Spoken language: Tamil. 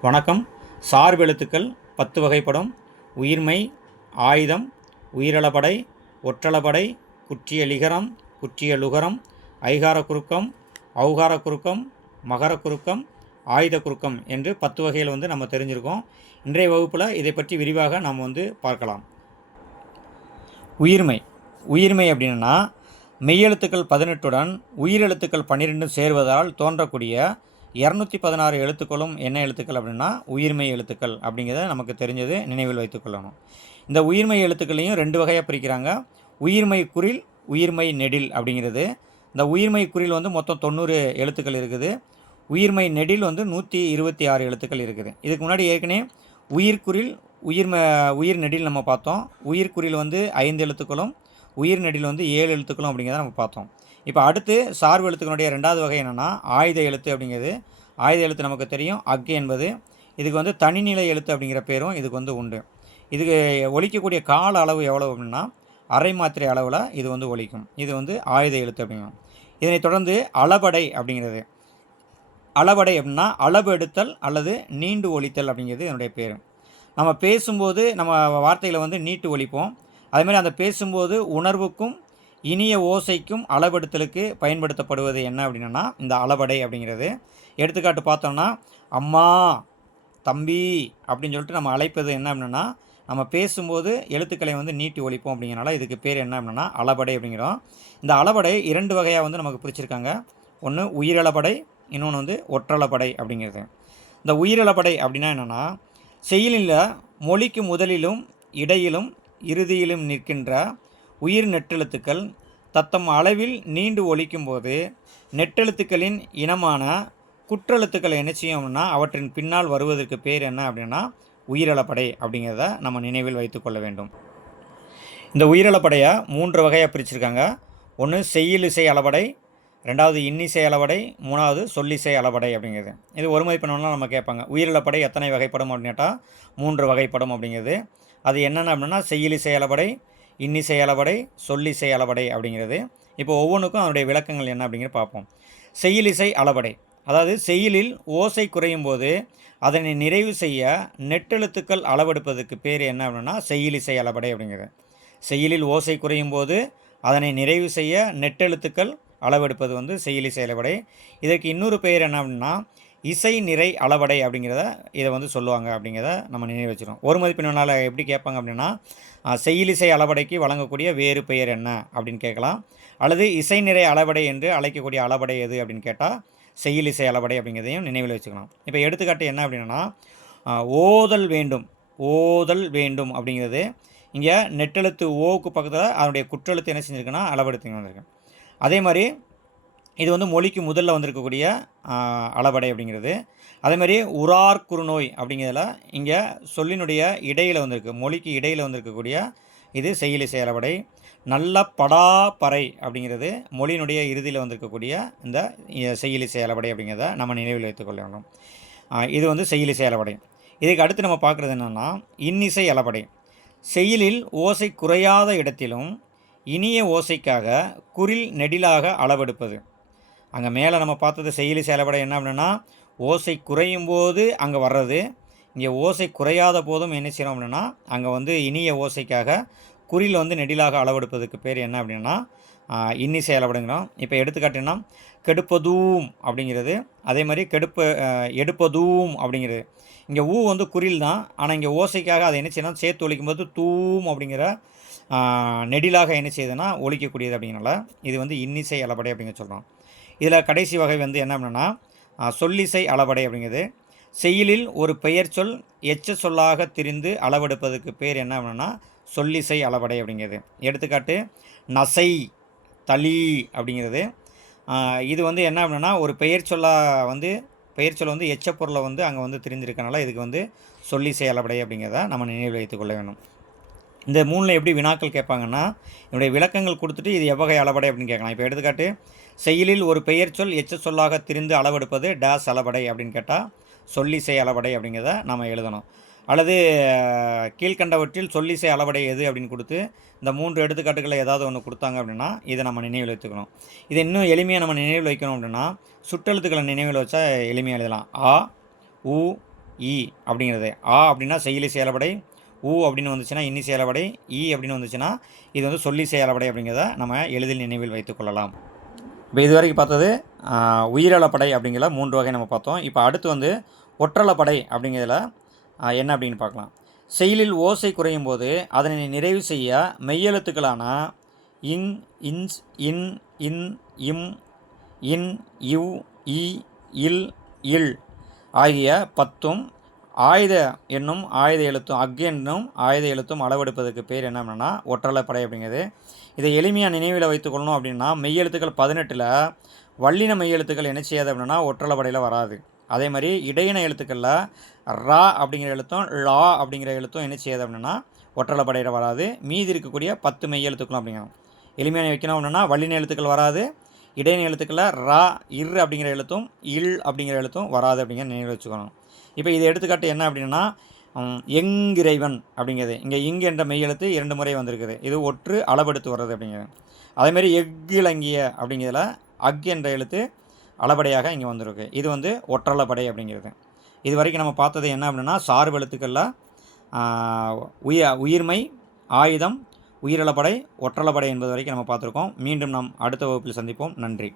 வணக்கம். சார்பெழுத்துக்கள் பத்து வகைப்படும். உயிர்மை ஆயுதம் உயிரளபடை ஒற்றளபடை குற்றிய லிகரம் குற்றிய லுகரம் ஐகார குறுக்கம் அவுகார குறுக்கம் மகர குறுக்கம் ஆயுத குறுக்கம் என்று பத்து வகையில் வந்து நம்ம தெரிஞ்சிருக்கோம். இன்றைய வகுப்பில் இதை பற்றி விரிவாக நாம் வந்து பார்க்கலாம். உயிர்மை. உயிர்மை அப்படின்னா மெய்யெழுத்துக்கள் பதினெட்டுடன் உயிரெழுத்துக்கள் பன்னிரெண்டும் சேர்வதால் தோன்றக்கூடிய இரநூத்தி பதினாறு எழுத்துக்களும் என்ன எழுத்துக்கள் அப்படின்னா உயிர்மை எழுத்துக்கள் அப்படிங்கிறத நமக்கு தெரிஞ்சது நினைவில் வைத்துக்கொள்ளணும் இந்த உயிர்மை எழுத்துக்களையும் ரெண்டு வகையாக பிரிக்கிறாங்க. உயிர்மை குறில் உயிர்மை நெடில் அப்படிங்கிறது. இந்த உயிர்மை குரில் வந்து மொத்தம் தொண்ணூறு எழுத்துக்கள் இருக்குது. உயிர்மை நெடில் வந்து நூற்றி இருபத்தி ஆறு எழுத்துக்கள் இருக்குது. இதுக்கு முன்னாடி ஏற்கனவே உயிர்குறில் உயிர்ம உயிர் நெடில் நம்ம பார்த்தோம். உயிர்குறில் வந்து ஐந்து எழுத்துக்களும் உயிர் நெடில் வந்து ஏழு எழுத்துக்களும் அப்படிங்கிறத நம்ம பார்த்தோம். இப்போ அடுத்து சார்பு எழுத்துக்களுடைய ரெண்டாவது வகை என்னென்னா ஆயுத எழுத்து அப்படிங்கிறது. ஆயுத எழுத்து நமக்கு தெரியும். அக்கு என்பது. இதுக்கு வந்து தனிநிலை எழுத்து அப்படிங்கிற பேரும் இதுக்கு வந்து உண்டு. இதுக்கு ஒழிக்கக்கூடிய கால அளவு எவ்வளோ அப்படின்னா அரை மாத்திரை அளவில் இது வந்து ஒழிக்கும் இது வந்து ஆயுத எழுத்து அப்படிங்கும். இதனைத் தொடர்ந்து அளபடை அப்படிங்கிறது. அளபடை அப்படின்னா அளவு எடுத்தல் அல்லது நீண்டு ஒழித்தல் அப்படிங்கிறது என்னுடைய பேர். நம்ம பேசும்போது நம்ம வார்த்தைகளை வந்து நீட்டு ஒழிப்போம் அதுமாரி அந்த பேசும்போது உணர்வுக்கும் இனிய ஓசைக்கும் அளவெடுத்தலுக்கு பயன்படுத்தப்படுவது என்ன அப்படின்னா இந்த அளபடை அப்படிங்கிறது. எடுத்துக்காட்டு பார்த்தோம்னா அம்மா தம்பி அப்படின்னு சொல்லிட்டு நம்ம அழைப்பது என்ன அப்படின்னா நம்ம பேசும்போது எழுத்துக்களை வந்து நீட்டி ஒழிப்போம் அப்படிங்கிறனால இதுக்கு பேர் என்ன அப்படின்னா அளபடை அப்படிங்கிறோம். இந்த அளபடை இரண்டு வகையாக வந்து நமக்கு பிரிச்சிருக்காங்க. ஒன்று உயிரளபடை இன்னொன்று வந்து ஒற்றளபடை அப்படிங்கிறது. இந்த உயிரளபடை அப்படின்னா என்னென்னா செயலில் மொழிக்கு முதலிலும் இடையிலும் இறுதியிலும் நிற்கின்ற உயிர் நெட்டெழுத்துக்கள் தத்தம் அளவில் நீண்டு ஒழிக்கும்போது நெட்டெழுத்துக்களின் இனமான குற்றெழுத்துக்களை என்ன செய்யும் அப்படின்னா அவற்றின் பின்னால் வருவதற்கு பேர் என்ன அப்படின்னா உயிரளப்படை அப்படிங்கிறத நம்ம நினைவில் வைத்துக்கொள்ள வேண்டும். இந்த உயிரளப்படையை மூன்று வகையாக பிரிச்சிருக்காங்க. ஒன்று செய்யுள் இசை அளபடை ரெண்டாவது இன்னிசை அளவடை மூணாவது சொல்லிசை அளவடை அப்படிங்கிறது. இது ஒரு மதிப்பெண்ணெலாம் நம்ம கேட்பாங்க உயிரிழப்படை எத்தனை வகைப்படும் அப்படின்னு கேட்டால் மூன்று வகைப்படும் அப்படிங்கிறது. அது என்னென்ன அப்படின்னா செய்யுளிசை அளவடை இன்னிசை அளவடை சொல்லிசை அளவடை அப்படிங்கிறது. இப்போ ஒவ்வொன்றுக்கும் அதனுடைய விளக்கங்கள் என்ன அப்படிங்கிறது பார்ப்போம். செயலிசை அளவடை. அதாவது செயலில் ஓசை குறையும் போது அதனை நிறைவு செய்ய நெட்டெழுத்துக்கள் அளவெடுப்பதற்கு பேர் என்ன அப்படின்னா செயலிசை அளவடை அப்படிங்கிறது. செயலில் ஓசை குறையும் போது அதனை நிறைவு செய்ய நெட்டெழுத்துக்கள் அளவெடுப்பது வந்து செயலிசை அளவடை. இதற்கு இன்னொரு பெயர் என்ன அப்படின்னா இசை நிறை அளவடை அப்படிங்கிறத இதை வந்து சொல்லுவாங்க அப்படிங்கிறத நம்ம நினைவு வச்சுருவோம் ஒரு மதிப்பெண்ணால் எப்படி கேட்பாங்க அப்படின்னா செயலிசை அளவடைக்கு வழங்கக்கூடிய வேறு பெயர் என்ன அப்படின்னு கேட்கலாம். அல்லது இசை நிறை அளவடை என்று அழைக்கக்கூடிய அளவடை எது அப்படின்னு கேட்டால் செயலிசை அளவடை அப்படிங்கிறதையும் நினைவில் வச்சுக்கலாம் இப்போ எடுத்துக்காட்டு என்ன அப்படின்னா ஓதல் வேண்டும் ஓதல் வேண்டும் அப்படிங்கிறது இங்கே நெட்டெழுத்து ஓவுக்கு பக்கத்தில் அதனுடைய குற்றெழுத்து என்ன செஞ்சுருக்குன்னா அளவெடுத்து வந்திருக்கு. அதே மாதிரி இது வந்து மொழிக்கு முதல்ல வந்திருக்கக்கூடிய அளவடை அப்படிங்கிறது. அதேமாதிரி உரார் குறுநோய் அப்படிங்கிறதுல இங்கே சொல்லினுடைய இடையில் வந்திருக்கு. மொழிக்கு இடையில் வந்திருக்கக்கூடிய இது செயலிசை அளவடை. நல்ல படாப்பறை அப்படிங்கிறது மொழியினுடைய இறுதியில் வந்திருக்கக்கூடிய இந்த செயலிசை அளவடை அப்படிங்கிறத நம்ம நினைவில் வைத்துக்கொள்ள வேண்டும். இது வந்து செயலிசை அளவடை. இதுக்கு அடுத்து நம்ம பார்க்குறது என்னென்னா இன்னிசை அளவடை. செயலில் ஓசை குறையாத இடத்திலும் இனிய ஓசைக்காக குரில் நெடிலாக அளவெடுப்பது. அங்கே மேலே நம்ம பார்த்தது செயலி செயல்பட என்ன அப்படின்னா ஓசை குறையும் போது அங்கே வர்றது. இங்கே ஓசை குறையாத போதும் என்ன செய்யணும் அப்படின்னா அங்கே வந்து இனிய ஓசைக்காக குறில் வந்து நெடிலாக அளவெடுப்பதுக்கு பேர் என்ன அப்படின்னா இன்னிசை அளவெடுங்கிறோம் இப்போ எடுத்துக்காட்டுன்னா கெடுப்பதூம் அப்படிங்கிறது. அதே மாதிரி கெடுப்ப எடுப்பதூம் அப்படிங்கிறது. இங்கே ஊ வந்து குறில் தான். ஆனால் இங்கே ஓசைக்காக அதை என்ன செய்யணும் சேர்த்து ஒழிக்கும் போது தூம் அப்படிங்கிற நெடிலாக என்ன செய்யுதுன்னா ஒழிக்கக்கூடியது அப்படிங்கிறனால இது வந்து இன்னிசை அளபடை அப்படிங்க சொல்கிறோம் இதில் கடைசி வகை வந்து என்ன அப்படின்னா சொல்லிசை அளபடை அப்படிங்கிறது செயலில் ஒரு பெயர் சொல் எச்ச சொல்லாக திரிந்து அளவெடுப்பதுக்கு பேர் என்ன அப்படின்னா சொல்லிசை அளவடை அப்படிங்கிறது எடுத்துக்காட்டு நசை தளி அப்படிங்கிறது இது வந்து என்ன அப்படின்னா ஒரு பெயர் சொல்லாக வந்து பெயர் சொல் வந்து எச்ச பொருளை வந்து அங்கே வந்து தெரிஞ்சிருக்கனால இதுக்கு வந்து சொல்லிசை அளவடை அப்படிங்கிறத நம்ம நினைவில் வைத்துக்கொள்ள வேணும் இந்த மூணில் எப்படி வினாக்கள் கேட்பாங்கன்னா என்னுடைய விளக்கங்கள் கொடுத்துட்டு இது எவ்வகை அளவடை அப்படின்னு கேட்கலாம். இப்போ எடுத்துக்காட்டு செயலில் ஒரு பெயர் சொல் எச்ச சொல்லாக திரிந்து அளவெடுப்பது டேஸ் அளவடை அப்படின்னு கேட்டால் சொல்லிசை அளவடை அப்படிங்கிறத நம்ம எழுதணும். அல்லது கீழ்கண்டவற்றில் சொல்லிசை அளவடை எது அப்படின்னு கொடுத்து இந்த மூன்று எடுத்துக்காட்டுகளை ஏதாவது ஒன்று கொடுத்தாங்க அப்படின்னா இதை நம்ம நினைவில் வைத்துக்கணும் இதை இன்னும் எளிமையாக நம்ம நினைவில் வைக்கணும் அப்படின்னா சுற்றெழுத்துக்களை நினைவில் வச்சா எளிமையாக எழுதலாம். ஆ உ இ அப்படிங்கிறது. ஆ அப்படின்னா செயலி செயலப்படை ஊ அப்படின்னு வந்துச்சுன்னா இன்னி செயலவடை ஈ அப்படின்னு வந்துச்சுன்னா இது வந்து சொல்லி செயலப்படை அப்படிங்கிறத நம்ம எளிதில் நினைவில் வைத்துக்கொள்ளலாம் இப்போ இது வரைக்கும் பார்த்தது உயிரளப்படை அப்படிங்கிற மூன்று வகை நம்ம பார்த்தோம். இப்போ அடுத்து வந்து ஒற்றளப்படை அப்படிங்கிறதுல என்ன அப்படின்னு பார்க்கலாம். செயலில் ஓசை குறையும் போது அதனை நிறைவு செய்ய மெய்யெழுத்துக்களான இங் இன்ஸ் இன் இன் இம் இன் இவ் இ இல் இல் ஆகிய பத்தும் ஆயுத என்னும் ஆயுத எழுத்தும் அக் என்னும் ஆயுத எழுத்தும் அளவெடுப்பதற்கு பேர் என்ன அப்படின்னா ஒற்றலைப்படை அப்படிங்கிறது. இதை எளிமையாக நினைவில் வைத்துக்கொள்ளணும் அப்படின்னா மெய்யெழுத்துக்கள் பதினெட்டில் வல்லின மெய்யெழுத்துக்கள் என்ன செய்யாது அப்படின்னா ஒற்றலைப்படையில் வராது. அதே மாதிரி இடையின எழுத்துக்களில் ரா அப்படிங்கிற எழுத்தும் லா அப்படிங்கிற எழுத்தும் என்ன செய்யாது அப்படின்னா ஒற்றலைப்படையில் வராது. மீதி இருக்கக்கூடிய பத்து மெய்யெழுத்துக்களும் அப்படிங்கிறோம். எளிமையான வைக்கணும் அப்படின்னா வல்லின எழுத்துக்கள் வராது. இடையின எழுத்துக்களில் ரா இர் அப்படிங்கிற எழுத்தும் இல் அப்படிங்கிற எழுத்தும் வராது அப்படிங்கிற நினைவில் வச்சுக்கணும். இப்போ இது எடுத்துக்காட்டு என்ன அப்படின்னா எங்கிறைவன் அப்படிங்கிறது. இங்கே இங்கு என்ற மெய்யெழுத்து இரண்டு முறை வந்திருக்குது. இது ஒற்று அளவெடுத்து வர்றது அப்படிங்கிறது. அதேமாரி எக்கிழங்கிய அப்படிங்கிறதுல அக் என்ற எழுத்து அளபடையாக இங்கே வந்திருக்கு. இது வந்து ஒற்றளபடை அப்படிங்கிறது. இது வரைக்கும் நம்ம பார்த்தது என்ன அப்படின்னா சார்பு எழுத்துக்களில் உய உயிர்மை ஆயுதம் உயிரளபடை ஒற்றளபடை என்பது வரைக்கும் நம்ம பார்த்துருக்கோம். மீண்டும் நாம் அடுத்த வகுப்பில் சந்திப்போம். நன்றி.